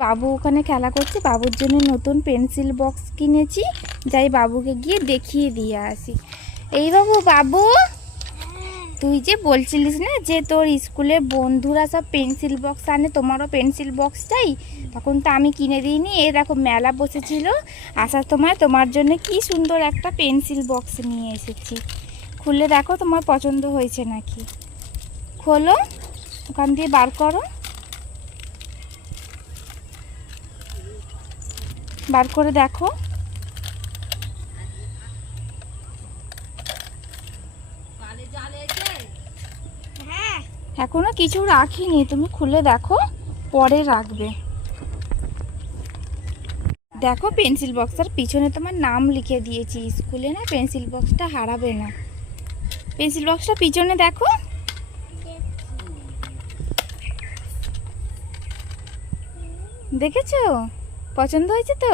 বাবু ওখানে খেলা করছে, বাবুর জন্য নতুন পেন্সিল বক্স কিনেছি, যাই বাবুকে গিয়ে দেখিয়ে দিয়ে আসি। এই বাবু, বাবু তুই যে বলছিলিস না যে তোর স্কুলের বন্ধুরা সব পেন্সিল বক্স আনে, তোমারও পেন্সিল বক্স চাই, তখন তো আমি কিনে দিইনি। এই দেখো মেলা বসেছিল, আসার সময় তোমার জন্য কি সুন্দর একটা পেন্সিল বক্স নিয়ে এসেছি। খুলে দেখো তোমার পছন্দ হয়েছে নাকি। খোলো, ওখান দিয়ে বার করো, বার করে দেখো। এখনো কিছু রাখিনি, তুমি খুলে দেখো, পরে রাখবে। দেখো পেন্সিল বক্সটার পিছনে তোমার নাম লিখে দিয়েছি, স্কুলে না পেন্সিল বক্সটা হারাবে না। পেন্সিল বক্সটা পিছনে দেখো, দেখেছো? পছন্দ হয়েছে তো?